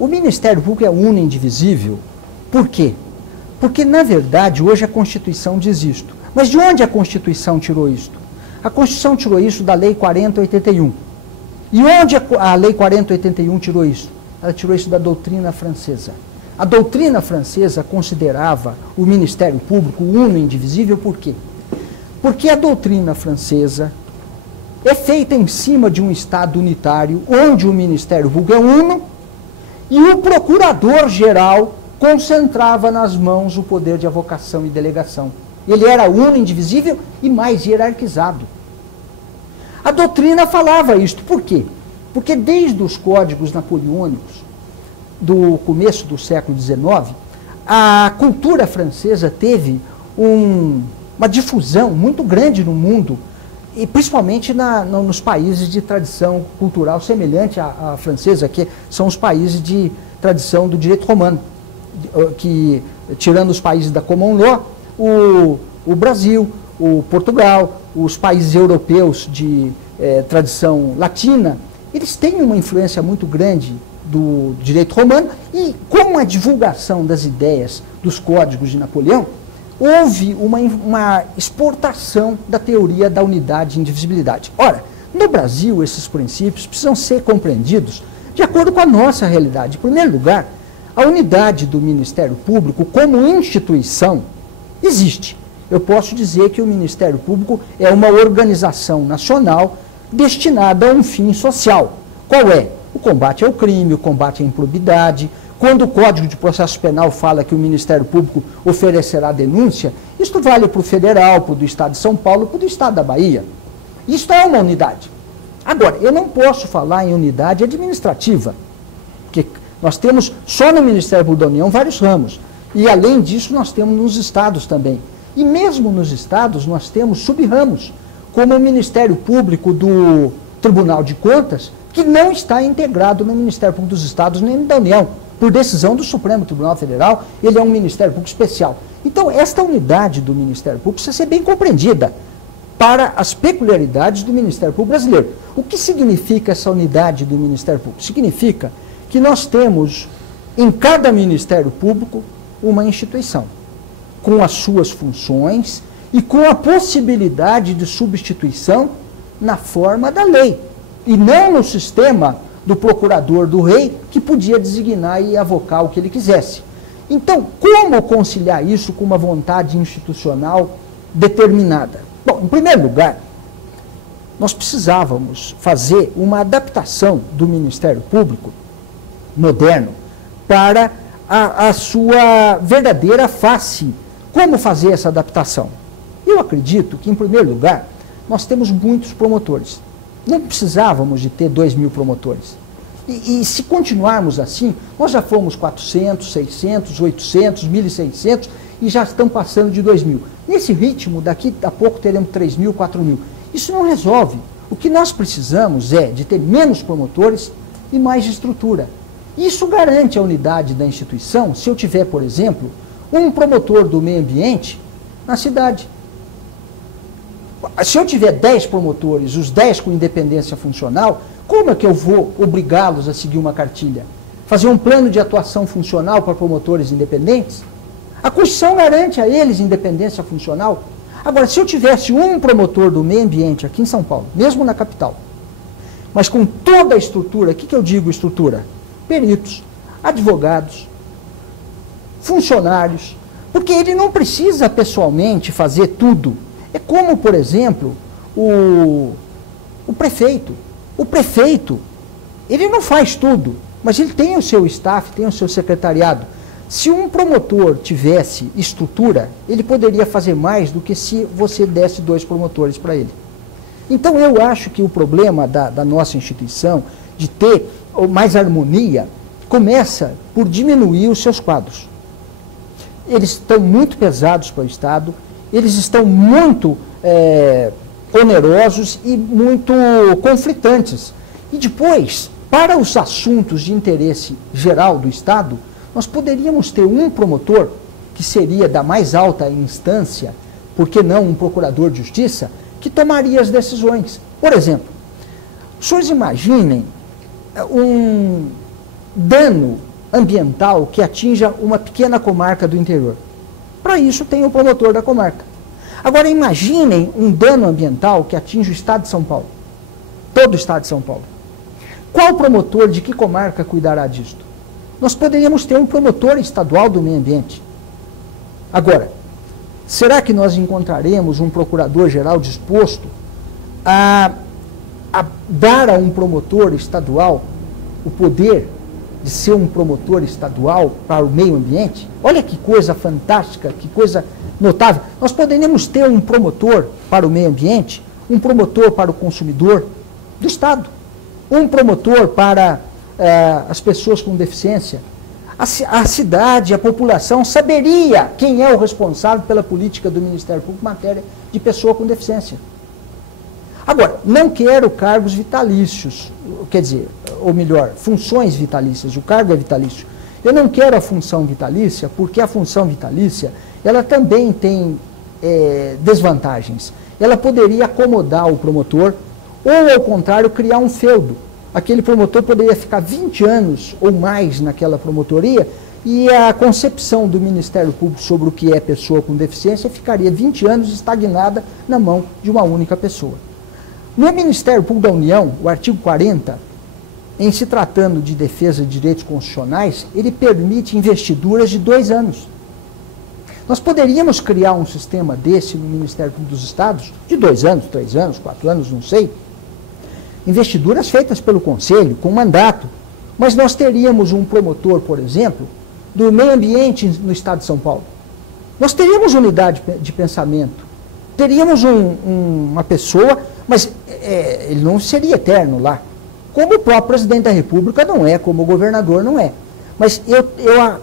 O Ministério Público é uno e indivisível. Por quê? Porque, na verdade, hoje a Constituição diz isto. Mas de onde a Constituição tirou isto? A Constituição tirou isso da Lei 4081. E onde a Lei 4081 tirou isso? Ela tirou isso da doutrina francesa. A doutrina francesa considerava o Ministério Público uno e indivisível, por quê? Porque a doutrina francesa é feita em cima de um Estado unitário, onde o Ministério Público é uno, e o Procurador-Geral concentrava nas mãos o poder de avocação e delegação. Ele era uno, indivisível e mais hierarquizado. A doutrina falava isto. Por quê? Porque desde os códigos napoleônicos, do começo do século XIX, a cultura francesa teve uma difusão muito grande no mundo, e principalmente nos países de tradição cultural semelhante à francesa, que são os países de tradição do direito romano, que, tirando os países da Common Law, o Brasil, o Portugal, os países europeus de tradição latina, eles têm uma influência muito grande do direito romano, e com a divulgação das ideias dos códigos de Napoleão, houve uma exportação da teoria da unidade e indivisibilidade. Ora, no Brasil, esses princípios precisam ser compreendidos de acordo com a nossa realidade. Em primeiro lugar, a unidade do Ministério Público como instituição existe. Eu posso dizer que o Ministério Público é uma organização nacional destinada a um fim social. Qual é? O combate ao crime, o combate à improbidade. Quando o Código de Processo Penal fala que o Ministério Público oferecerá denúncia, isto vale para o federal, para o do Estado de São Paulo, para o do Estado da Bahia. Isto é uma unidade. Agora, eu não posso falar em unidade administrativa, porque nós temos só no Ministério Público da União vários ramos. E, além disso, nós temos nos estados também. E mesmo nos estados nós temos sub-ramos, como o Ministério Público do Tribunal de Contas, que não está integrado no Ministério Público dos Estados nem da União. Por decisão do Supremo Tribunal Federal, ele é um Ministério Público especial. Então, esta unidade do Ministério Público precisa ser bem compreendida para as peculiaridades do Ministério Público brasileiro. O que significa essa unidade do Ministério Público? Significa que nós temos, em cada Ministério Público, uma instituição, com as suas funções e com a possibilidade de substituição na forma da lei, e não no sistema do procurador do rei, que podia designar e avocar o que ele quisesse. Então, como conciliar isso com uma vontade institucional determinada? Bom, em primeiro lugar, nós precisávamos fazer uma adaptação do Ministério Público moderno para a sua verdadeira face. Como fazer essa adaptação? Eu acredito que, em primeiro lugar, nós temos muitos promotores. Não precisávamos de ter 2.000 promotores. E se continuarmos assim, nós já fomos 400, 600, 800, 1.600 e já estamos passando de 2.000. Nesse ritmo, daqui a pouco teremos 3.000, 4.000. Isso não resolve. O que nós precisamos é de ter menos promotores e mais estrutura. Isso garante a unidade da instituição se eu tiver, por exemplo, um promotor do meio ambiente na cidade. Se eu tiver 10 promotores, os 10 com independência funcional, como é que eu vou obrigá-los a seguir uma cartilha? Fazer um plano de atuação funcional para promotores independentes? A Constituição garante a eles independência funcional. Agora, se eu tivesse um promotor do meio ambiente aqui em São Paulo, mesmo na capital, mas com toda a estrutura, o que eu digo estrutura? Peritos, advogados, funcionários, porque ele não precisa pessoalmente fazer tudo. É como, por exemplo, o prefeito. O prefeito, ele não faz tudo, mas ele tem o seu staff, tem o seu secretariado. Se um promotor tivesse estrutura, ele poderia fazer mais do que se você desse 2 promotores para ele. Então, eu acho que o problema da nossa instituição, de ter mais harmonia, começa por diminuir os seus quadros. Eles estão muito pesados para o Estado, eles estão muito onerosos e muito conflitantes. E depois, para os assuntos de interesse geral do Estado, nós poderíamos ter um promotor, que seria da mais alta instância, por que não um procurador de justiça, que tomaria as decisões. Por exemplo, os senhores imaginem um dano ambiental que atinja uma pequena comarca do interior. Para isso tem o promotor da comarca. Agora imaginem um dano ambiental que atinge o estado de São Paulo, todo o estado de São Paulo. Qual promotor de que comarca cuidará disto? Nós poderíamos ter um promotor estadual do meio ambiente. Agora, será que nós encontraremos um procurador-geral disposto a dar a um promotor estadual o poder de ser um promotor estadual para o meio ambiente? Olha que coisa fantástica, que coisa notável. Nós poderíamos ter um promotor para o meio ambiente, um promotor para o consumidor do Estado, um promotor para as pessoas com deficiência. A cidade, a população saberia quem é o responsável pela política do Ministério Público em matéria de pessoa com deficiência. Agora, não quero cargos vitalícios, quer dizer, ou melhor, funções vitalícias, o cargo é vitalício. Eu não quero a função vitalícia, porque a função vitalícia, ela também tem desvantagens. Ela poderia acomodar o promotor, ou ao contrário, criar um feudo. Aquele promotor poderia ficar 20 anos ou mais naquela promotoria, e a concepção do Ministério Público sobre o que é pessoa com deficiência ficaria 20 anos estagnada na mão de uma única pessoa. No Ministério Público da União, o artigo 40, em se tratando de defesa de direitos constitucionais, ele permite investiduras de 2 anos. Nós poderíamos criar um sistema desse no Ministério Público dos Estados, de 2 anos, 3 anos, 4 anos, não sei. Investiduras feitas pelo Conselho, com mandato. Mas nós teríamos um promotor, por exemplo, do meio ambiente no Estado de São Paulo. Nós teríamos unidade de pensamento. Teríamos uma pessoa, mas ele não seria eterno lá. Como o próprio presidente da República não é, como o governador não é. Mas eu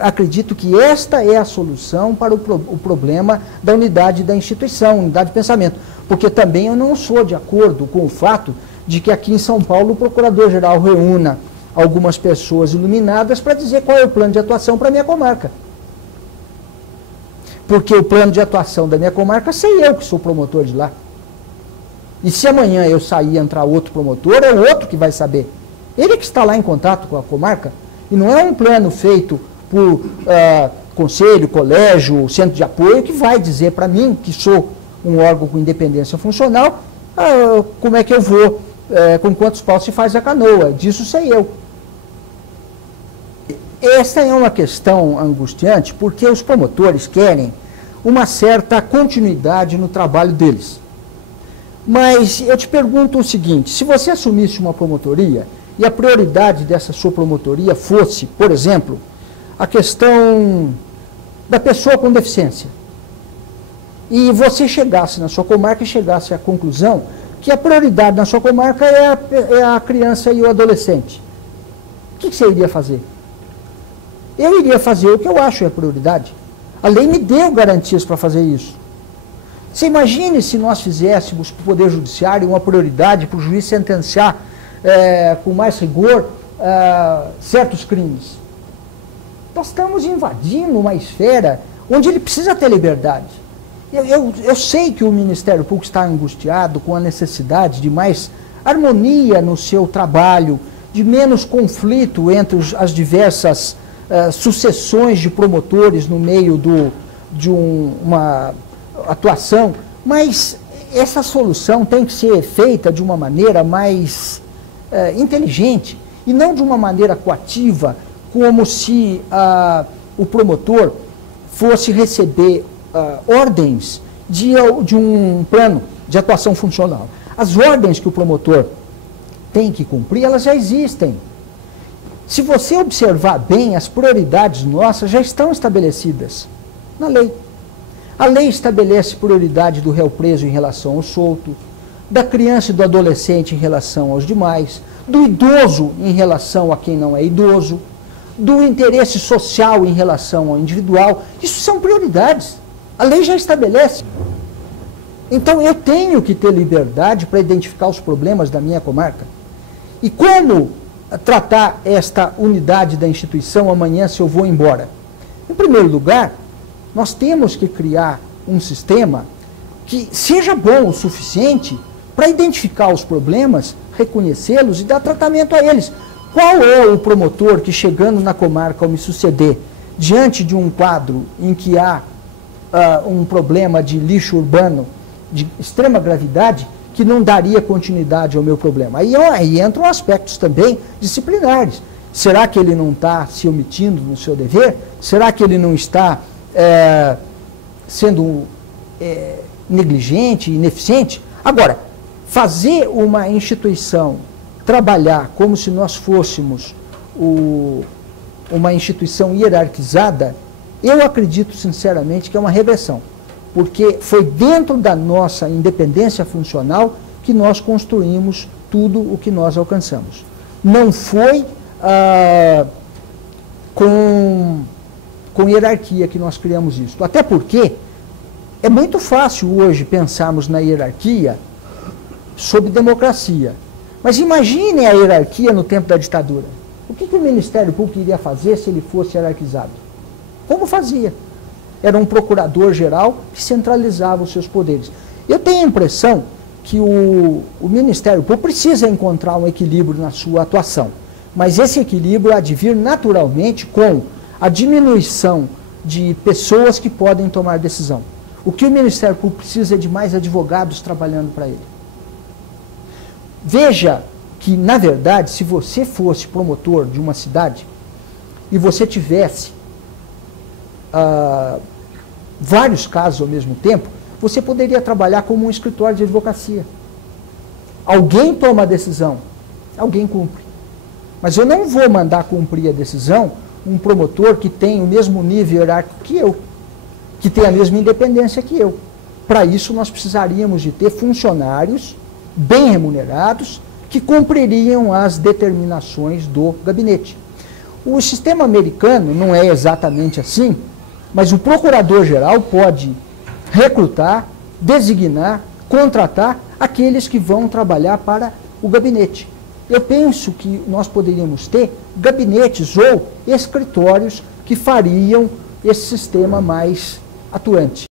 acredito que esta é a solução para o problema da unidade da instituição, unidade de pensamento. Porque também eu não sou de acordo com o fato de que aqui em São Paulo o procurador-geral reúna algumas pessoas iluminadas para dizer qual é o plano de atuação para a minha comarca. Porque o plano de atuação da minha comarca sei eu que sou promotor de lá. E se amanhã eu sair e entrar outro promotor, é o outro que vai saber. Ele que está lá em contato com a comarca. E não é um plano feito por conselho, colégio, centro de apoio, que vai dizer para mim, que sou um órgão com independência funcional, como é que eu vou, com quantos paus se faz a canoa. Disso sei eu. Essa é uma questão angustiante, porque os promotores querem uma certa continuidade no trabalho deles. Mas eu te pergunto o seguinte, se você assumisse uma promotoria e a prioridade dessa sua promotoria fosse, por exemplo, a questão da pessoa com deficiência, e você chegasse na sua comarca e chegasse à conclusão que a prioridade na sua comarca é a criança e o adolescente, o que você iria fazer? Eu iria fazer o que eu acho é a prioridade. A lei me deu garantias para fazer isso. Você imagine se nós fizéssemos para o Poder Judiciário uma prioridade para o juiz sentenciar com mais rigor certos crimes. Nós estamos invadindo uma esfera onde ele precisa ter liberdade. Eu sei que o Ministério Público está angustiado com a necessidade de mais harmonia no seu trabalho, de menos conflito entre as diversas sucessões de promotores no meio de uma atuação, mas essa solução tem que ser feita de uma maneira mais inteligente e não de uma maneira coativa, como se o promotor fosse receber ordens de um plano de atuação funcional. As ordens que o promotor tem que cumprir, elas já existem. Se você observar bem, as prioridades nossas já estão estabelecidas na lei. A lei estabelece prioridade do réu preso em relação ao solto, da criança e do adolescente em relação aos demais, do idoso em relação a quem não é idoso, do interesse social em relação ao individual. Isso são prioridades. A lei já estabelece. Então eu tenho que ter liberdade para identificar os problemas da minha comarca. E como tratar esta unidade da instituição amanhã se eu vou embora? Em primeiro lugar, nós temos que criar um sistema que seja bom o suficiente para identificar os problemas, reconhecê-los e dar tratamento a eles. Qual é o promotor que, chegando na comarca ao me suceder, diante de um quadro em que há um problema de lixo urbano de extrema gravidade, que não daria continuidade ao meu problema? Aí entram aspectos também disciplinares. Será que ele não está se omitindo no seu dever? Será que ele não está sendo negligente, ineficiente? Agora, fazer uma instituição trabalhar como se nós fôssemos uma instituição hierarquizada, eu acredito sinceramente que é uma regressão, porque foi dentro da nossa independência funcional que nós construímos tudo o que nós alcançamos. Não foi com hierarquia que nós criamos isso. Até porque é muito fácil hoje pensarmos na hierarquia sob democracia. Mas imagine a hierarquia no tempo da ditadura. O que o Ministério Público iria fazer se ele fosse hierarquizado? Como fazia? Era um procurador-geral que centralizava os seus poderes. Eu tenho a impressão que o Ministério Público precisa encontrar um equilíbrio na sua atuação. Mas esse equilíbrio há de vir naturalmente com a diminuição de pessoas que podem tomar decisão. O que o Ministério Público precisa é de mais advogados trabalhando para ele. Veja que, na verdade, se você fosse promotor de uma cidade e você tivesse vários casos ao mesmo tempo, você poderia trabalhar como um escritório de advocacia. Alguém toma a decisão, alguém cumpre. Mas eu não vou mandar cumprir a decisão um promotor que tem o mesmo nível hierárquico que eu, que tem a mesma independência que eu. Para isso, nós precisaríamos de ter funcionários bem remunerados, que cumpririam as determinações do gabinete. O sistema americano não é exatamente assim, mas o procurador-geral pode recrutar, designar, contratar aqueles que vão trabalhar para o gabinete. Eu penso que nós poderíamos ter gabinetes ou escritórios que fariam esse sistema mais atuante.